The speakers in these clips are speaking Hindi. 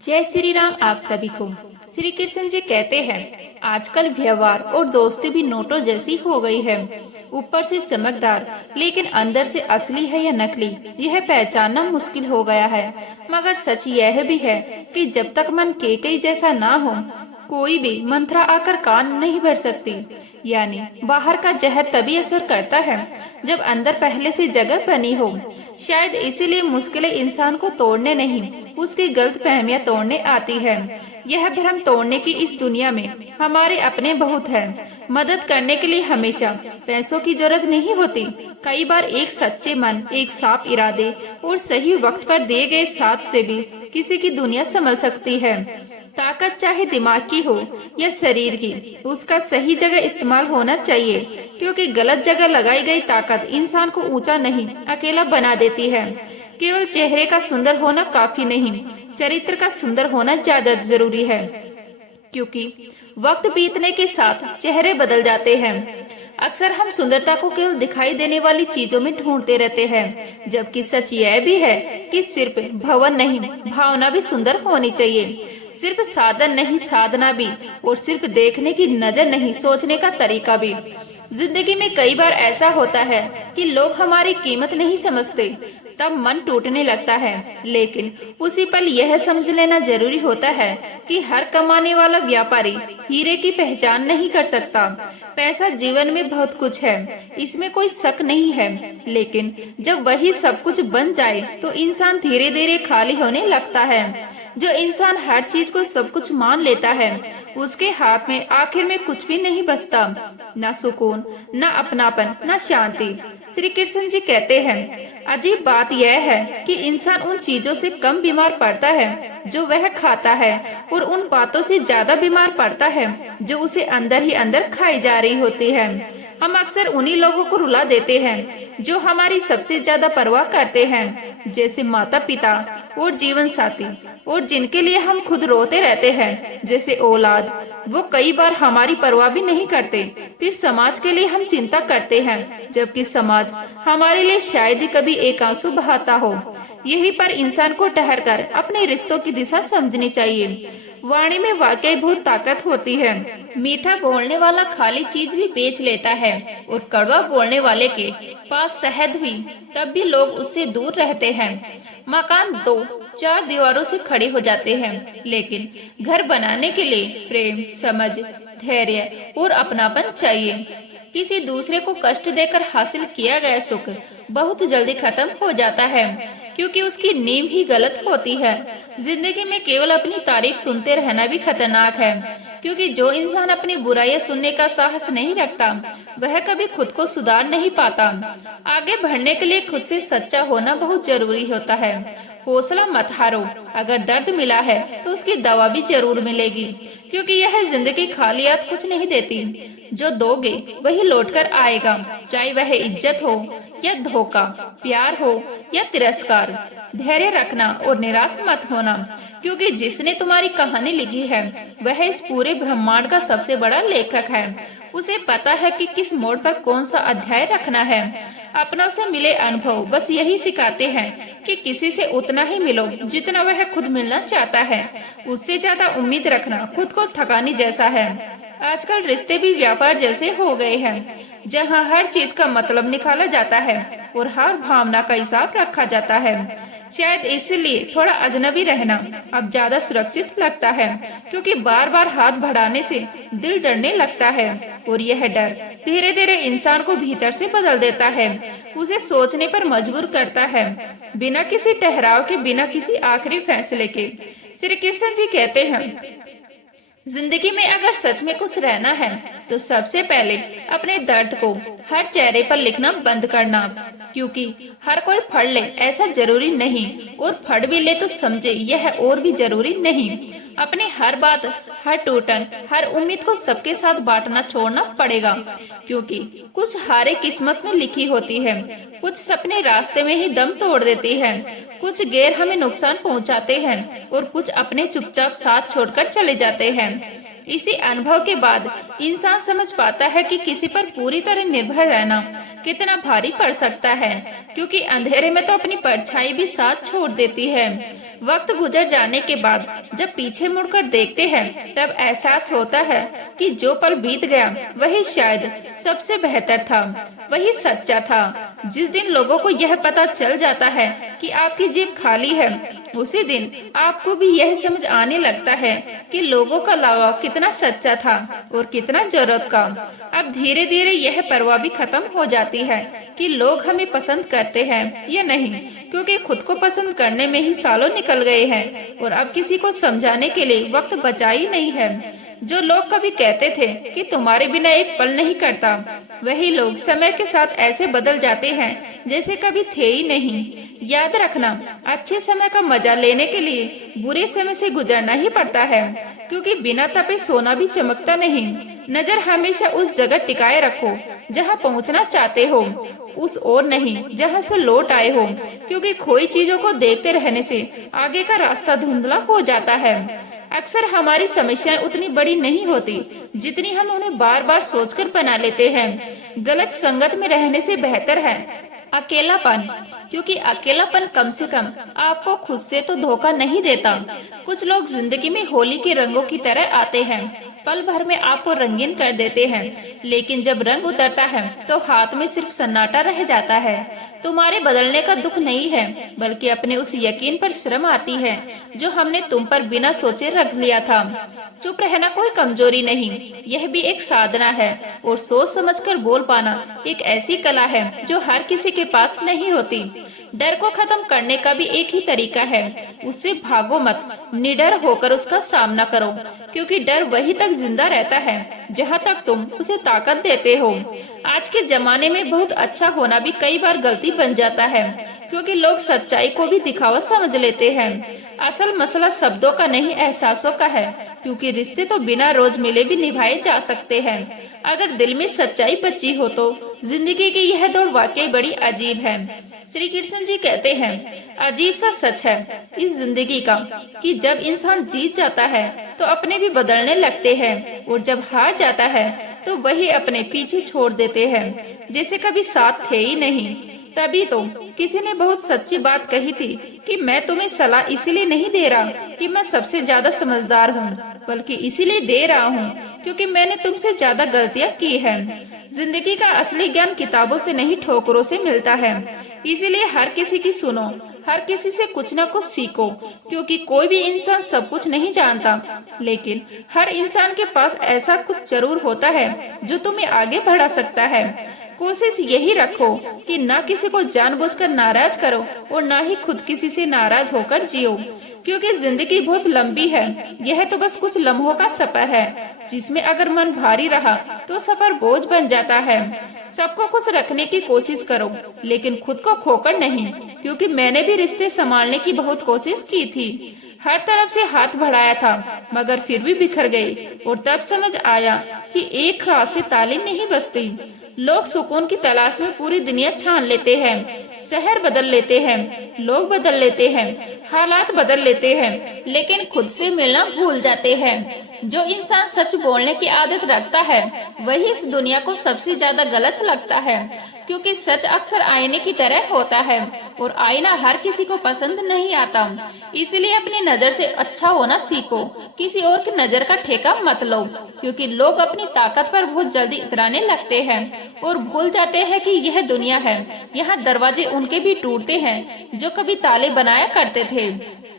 जय श्री राम। आप सभी को श्री कृष्ण जी कहते हैं, आजकल व्यवहार और दोस्ती भी नोटों जैसी हो गई है। ऊपर से चमकदार लेकिन अंदर से असली है या नकली, यह पहचानना मुश्किल हो गया है। मगर सच यह भी है कि जब तक मन केकई जैसा ना हो, कोई भी मंत्रा आकर कान नहीं भर सकती। यानी बाहर का जहर तभी असर करता है जब अंदर पहले से जगह बनी हो। शायद इसीलिए मुश्किलें इंसान को तोड़ने नहीं, उसकी गलतफहमियां तोड़ने आती है। यह भ्रम तोड़ने की इस दुनिया में हमारे अपने बहुत हैं। मदद करने के लिए हमेशा पैसों की जरूरत नहीं होती। कई बार एक सच्चे मन, एक साफ इरादे और सही वक्त पर दिए गए साथ से भी किसी की दुनिया संभल सकती है। ताकत चाहे दिमाग की हो या शरीर की, उसका सही जगह इस्तेमाल होना चाहिए, क्योंकि गलत जगह लगाई गई ताकत इंसान को ऊंचा नहीं, अकेला बना देती है। केवल चेहरे का सुंदर होना काफी नहीं, चरित्र का सुंदर होना ज्यादा जरूरी है, क्योंकि वक्त बीतने के साथ चेहरे बदल जाते हैं। अक्सर हम सुंदरता को केवल दिखाई देने वाली चीजों में ढूंढते रहते हैं, जबकि सच यह भी है कि सिर्फ भवन नहीं, भावना भी सुंदर होनी चाहिए। सिर्फ साधन नहीं, साधना भी। और सिर्फ देखने की नजर नहीं, सोचने का तरीका भी। जिंदगी में कई बार ऐसा होता है कि लोग हमारी कीमत नहीं समझते, तब मन टूटने लगता है। लेकिन उसी पल यह समझ लेना जरूरी होता है कि हर कमाने वाला व्यापारी हीरे की पहचान नहीं कर सकता। पैसा जीवन में बहुत कुछ है, इसमें कोई शक नहीं है, लेकिन जब वही सब कुछ बन जाए तो इंसान धीरे धीरे खाली होने लगता है। जो इंसान हर चीज को सब कुछ मान लेता है, उसके हाथ में आखिर में कुछ भी नहीं बचता, न सुकून, न अपनापन, न शांति। श्री कृष्ण जी कहते हैं, अजीब बात यह है कि इंसान उन चीजों से कम बीमार पड़ता है जो वह खाता है, और उन बातों से ज्यादा बीमार पड़ता है जो उसे अंदर ही अंदर खाई जा रही होती है। हम अक्सर उन्हीं लोगों को रुला देते हैं जो हमारी सबसे ज्यादा परवाह करते हैं, जैसे माता पिता और जीवन साथी, और जिनके लिए हम खुद रोते रहते हैं, जैसे औलाद। वो कई बार हमारी परवाह भी नहीं करते। फिर समाज के लिए हम चिंता करते हैं, जबकि समाज हमारे लिए शायद ही कभी एक आंसू बहाता हो। यही पर इंसान को ठहर कर अपने रिश्तों की दिशा समझनी चाहिए। वाणी में वाकई बहुत ताकत होती है। मीठा बोलने वाला खाली चीज भी बेच लेता है, और कड़वा बोलने वाले के पास शहद भी, तब भी लोग उससे दूर रहते हैं। मकान दो चार दीवारों से खड़े हो जाते हैं, लेकिन घर बनाने के लिए प्रेम, समझ, धैर्य और अपनापन चाहिए। किसी दूसरे को कष्ट देकर हासिल किया गया सुख बहुत जल्दी खत्म हो जाता है, क्योंकि उसकी नींव ही गलत होती है। जिंदगी में केवल अपनी तारीफ सुनते रहना भी खतरनाक है, क्योंकि जो इंसान अपनी बुराइयां सुनने का साहस नहीं रखता, वह कभी खुद को सुधार नहीं पाता। आगे बढ़ने के लिए खुद से सच्चा होना बहुत जरूरी होता है। हौसला मत हारो, अगर दर्द मिला है तो उसकी दवा भी जरूर मिलेगी, क्योंकि यह जिंदगी खालियात कुछ नहीं देती। जो दोगे वही लौटकर आएगा, चाहे वह इज्जत हो या धोखा, प्यार हो या तिरस्कार। धैर्य रखना और निराश मत होना, क्योंकि जिसने तुम्हारी कहानी लिखी है वह इस पूरे ब्रह्मांड का सबसे बड़ा लेखक है। उसे पता है कि किस मोड़ पर कौन सा अध्याय रखना है। अपनों से मिले अनुभव बस यही सिखाते हैं कि किसी से उतना ही मिलो जितना वह खुद मिलना चाहता है। उससे ज्यादा उम्मीद रखना खुद को थकाने जैसा है। आजकल रिश्ते भी व्यापार जैसे हो गए हैं, जहां हर चीज का मतलब निकाला जाता है और हर भावना का हिसाब रखा जाता है। शायद इसलिए थोड़ा अजनबी रहना अब ज्यादा सुरक्षित लगता है, क्योंकि बार बार हाथ बढ़ाने से दिल डरने लगता है, और यह डर धीरे धीरे इंसान को भीतर से बदल देता है, उसे सोचने पर मजबूर करता है, बिना किसी ठहराव के, बिना किसी आखिरी फैसले के। श्री कृष्ण जी कहते हैं, जिंदगी में अगर सच में खुश रहना है तो सबसे पहले अपने दर्द को हर चेहरे पर लिखना बंद करना, क्योंकि हर कोई पढ़ ले ऐसा जरूरी नहीं, और पढ़ भी ले तो समझे यह और भी जरूरी नहीं। अपने हर बात, हर टूटन, हर उम्मीद को सबके साथ बांटना छोड़ना पड़ेगा, क्योंकि कुछ हारे किस्मत में लिखी होती है, कुछ सपने रास्ते में ही दम तोड़ देती है, कुछ गैर हमें नुकसान पहुंचाते हैं, और कुछ अपने चुपचाप साथ छोड़कर चले जाते हैं। इसी अनुभव के बाद इंसान समझ पाता है कि किसी पर पूरी तरह निर्भर रहना कितना भारी पड़ सकता है, क्योंकि अंधेरे में तो अपनी परछाई भी साथ छोड़ देती है। वक्त गुजर जाने के बाद जब पीछे मुड़कर देखते हैं तब एहसास होता है कि जो पल बीत गया वही शायद सबसे बेहतर था, वही सच्चा था। जिस दिन लोगों को यह पता चल जाता है कि आपकी जेब खाली है, उसी दिन आपको भी यह समझ आने लगता है कि लोगों का लगाव कितना सच्चा था और कितना जरूरत का। अब धीरे धीरे यह परवाह भी खत्म हो जाती है कि लोग हमें पसंद करते हैं या नहीं, क्योंकि खुद को पसंद करने में ही सालों निकल गए हैं और अब किसी को समझाने के लिए वक्त बचा ही नहीं है। जो लोग कभी कहते थे कि तुम्हारे बिना एक पल नहीं कटता, वही लोग समय के साथ ऐसे बदल जाते हैं जैसे कभी थे ही नहीं। याद रखना, अच्छे समय का मजा लेने के लिए बुरे समय से गुजरना ही पड़ता है, क्योंकि बिना तपे सोना भी चमकता नहीं। नजर हमेशा उस जगह टिकाए रखो जहां पहुंचना चाहते हो, उस ओर नहीं जहां से लौट आए हो, क्योंकि खोई चीजों को देखते रहने से आगे का रास्ता धुंधला हो जाता है। अक्सर हमारी समस्याएं उतनी बड़ी नहीं होती जितनी हम उन्हें बार बार सोचकर बना लेते हैं। गलत संगत में रहने से बेहतर है अकेलापन, क्योंकि अकेलापन कम से कम आपको खुद से तो धोखा नहीं देता। कुछ लोग जिंदगी में होली के रंगों की तरह आते हैं, पल भर में आपको रंगीन कर देते हैं, लेकिन जब रंग उतरता है तो हाथ में सिर्फ सन्नाटा रह जाता है। तुम्हारे बदलने का दुख नहीं है, बल्कि अपने उस यकीन पर शर्म आती है जो हमने तुम पर बिना सोचे रख लिया था। चुप रहना कोई कमजोरी नहीं, यह भी एक साधना है, और सोच समझकर बोल पाना एक ऐसी कला है जो हर किसी के पास नहीं होती। डर को खत्म करने का भी एक ही तरीका है, उससे भागो मत, निडर होकर उसका सामना करो, क्योंकि डर वही तक जिंदा रहता है जहाँ तक तुम उसे ताकत देते हो। आज के जमाने में बहुत अच्छा होना भी कई बार गलती बन जाता है, क्योंकि लोग सच्चाई को भी दिखावा समझ लेते हैं। असल मसला शब्दों का नहीं, एहसासों का है, क्योंकि रिश्ते तो बिना रोज मिले भी निभाए जा सकते हैं। अगर दिल में सच्चाई बची हो तो जिंदगी की यह दौड़ वाकई बड़ी अजीब है। श्री कृष्ण जी कहते हैं, अजीब सा सच है इस जिंदगी का कि जब इंसान जीत जाता है तो अपने भी बदलने लगते हैं, और जब हार जाता है तो वही अपने पीछे छोड़ देते हैं जैसे कभी साथ थे ही नहीं। तभी तो किसी ने बहुत सच्ची बात कही थी कि मैं तुम्हें सलाह इसीलिए नहीं दे रहा कि मैं सबसे ज्यादा समझदार हूँ, बल्कि इसीलिए दे रहा हूँ क्योंकि मैंने तुमसे ज्यादा गलतियाँ की हैं। जिंदगी का असली ज्ञान किताबों से नहीं, ठोकरों से मिलता है। इसीलिए हर किसी की सुनो, हर किसी से कुछ न कुछ सीखो, क्योंकि कोई भी इंसान सब कुछ नहीं जानता, लेकिन हर इंसान के पास ऐसा कुछ जरूर होता है जो तुम्हें आगे बढ़ा सकता है। कोशिश यही रखो कि न किसी को जानबूझकर नाराज करो और न ही खुद किसी से नाराज होकर जियो, क्योंकि जिंदगी बहुत लंबी है। यह तो बस कुछ लम्हों का सफर है, जिसमें अगर मन भारी रहा तो सफर बोझ बन जाता है। सबको खुश रखने की कोशिश करो, लेकिन खुद को खोकर नहीं, क्योंकि मैंने भी रिश्ते संभालने की बहुत कोशिश की थी। हर तरफ से हाथ बढ़ाया था, मगर फिर भी बिखर गई, और तब समझ आया कि एक हाथ से ताली नहीं बजती। लोग सुकून की तलाश में पूरी दुनिया छान लेते हैं, शहर बदल लेते हैं, लोग बदल लेते हैं, हालात बदल लेते हैं, लेकिन खुद से मिलना भूल जाते हैं। जो इंसान सच बोलने की आदत रखता है वही इस दुनिया को सबसे ज्यादा गलत लगता है, क्योंकि सच अक्सर आईने की तरह होता है और आईना हर किसी को पसंद नहीं आता। इसलिए अपनी नजर से अच्छा होना सीखो, किसी और की नजर का ठेका मत लो, क्योंकि लोग अपनी ताकत पर बहुत जल्दी इतराने लगते हैं और भूल जाते हैं कि यह दुनिया है, यहाँ दरवाजे उनके भी टूटते हैं जो कभी ताले बनाया करते थे।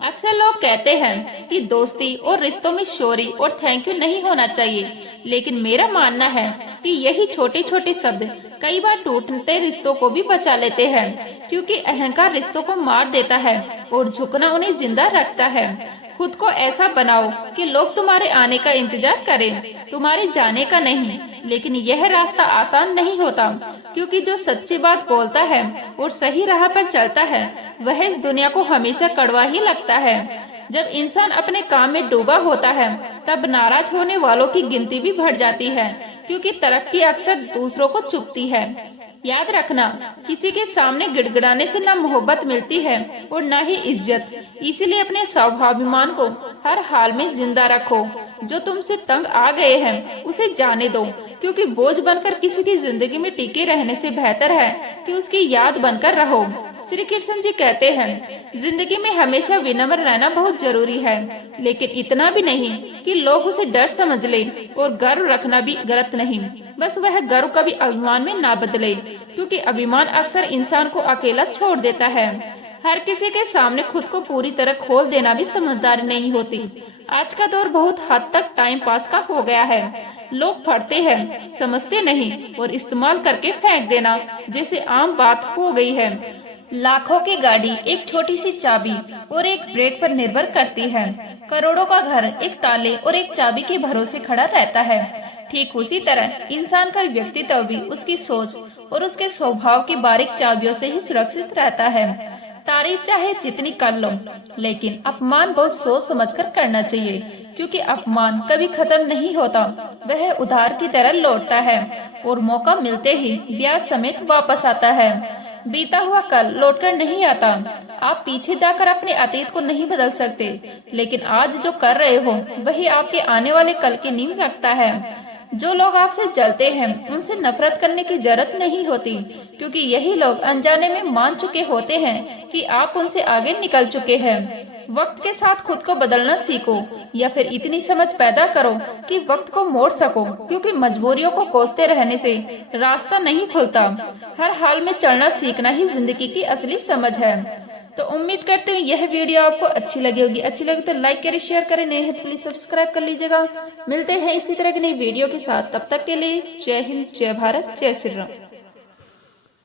अक्सर लोग कहते हैं कि दोस्ती और रिश्तों में शोरी और थैंक यू नहीं होना चाहिए, लेकिन मेरा मानना है कि यही छोटे छोटे शब्द कई बार टूटते रिश्तों को भी बचा लेते हैं, क्योंकि अहंकार रिश्तों को मार देता है और झुकना उन्हें जिंदा रखता है। खुद को ऐसा बनाओ कि लोग तुम्हारे आने का इंतजार करें, तुम्हारे जाने का नहीं। लेकिन यह रास्ता आसान नहीं होता, क्योंकि जो सच्ची बात बोलता है और सही राह पर चलता है वह इस दुनिया को हमेशा कड़वा ही लगता है। जब इंसान अपने काम में डूबा होता है तब नाराज होने वालों की गिनती भी बढ़ जाती है, क्योंकि तरक्की अक्सर दूसरों को चुभती है। याद रखना, किसी के सामने गिड़गिड़ाने से न मोहब्बत मिलती है और न ही इज्जत। इसीलिए अपने स्वाभिमान को हर हाल में जिंदा रखो। जो तुमसे तंग आ गए हैं उसे जाने दो, क्योंकि बोझ बनकर किसी की जिंदगी में टिके रहने से बेहतर है कि उसकी याद बनकर रहो। श्री कृष्ण जी कहते हैं, जिंदगी में हमेशा विनम्र रहना बहुत जरूरी है, लेकिन इतना भी नहीं कि लोग उसे डर समझ ले, और गर्व रखना भी गलत नहीं, बस वह गर्व कभी अभिमान में ना बदले, क्योंकि अभिमान अक्सर इंसान को अकेला छोड़ देता है। हर किसी के सामने खुद को पूरी तरह खोल देना भी समझदारी नहीं होती। आज का दौर बहुत हद तक टाइम पास का हो गया है। लोग पढ़ते हैं, समझते नहीं, और इस्तेमाल करके फेंक देना जैसे आम बात हो गई है। लाखों की गाड़ी एक छोटी सी चाबी और एक ब्रेक पर निर्भर करती है। करोड़ों का घर एक ताले और एक चाबी के भरोसे खड़ा रहता है। ठीक उसी तरह इंसान का व्यक्तित्व भी उसकी सोच और उसके स्वभाव की बारीक चाबियों से ही सुरक्षित रहता है। तारीफ चाहे जितनी कर लो, लेकिन अपमान बहुत सोच समझकर करना चाहिए, क्योंकि अपमान कभी खत्म नहीं होता, वह उधार की तरह लौटता है और मौका मिलते ही ब्याज समेत वापस आता है। बीता हुआ कल लौटकर नहीं आता। आप पीछे जाकर अपने अतीत को नहीं बदल सकते, लेकिन आज जो कर रहे हो वही आपके आने वाले कल की नींव रखता है। जो लोग आपसे जलते हैं उनसे नफरत करने की जरूरत नहीं होती, क्योंकि यही लोग अनजाने में मान चुके होते हैं कि आप उनसे आगे निकल चुके हैं। वक्त के साथ खुद को बदलना सीखो, या फिर इतनी समझ पैदा करो कि वक्त को मोड़ सको, क्योंकि मजबूरियों को कोसते रहने से रास्ता नहीं खुलता। हर हाल में चलना सीखना ही जिंदगी की असली समझ है। तो उम्मीद करते हैं यह वीडियो आपको अच्छी लगी होगी। अच्छी लगी तो लाइक करें, शेयर करें, नहीं है तो प्लीज सब्सक्राइब कर लीजिएगा। मिलते हैं इसी तरह की नई वीडियो के साथ, तब तक के लिए जय हिंद, जय भारत, जय श्री राम।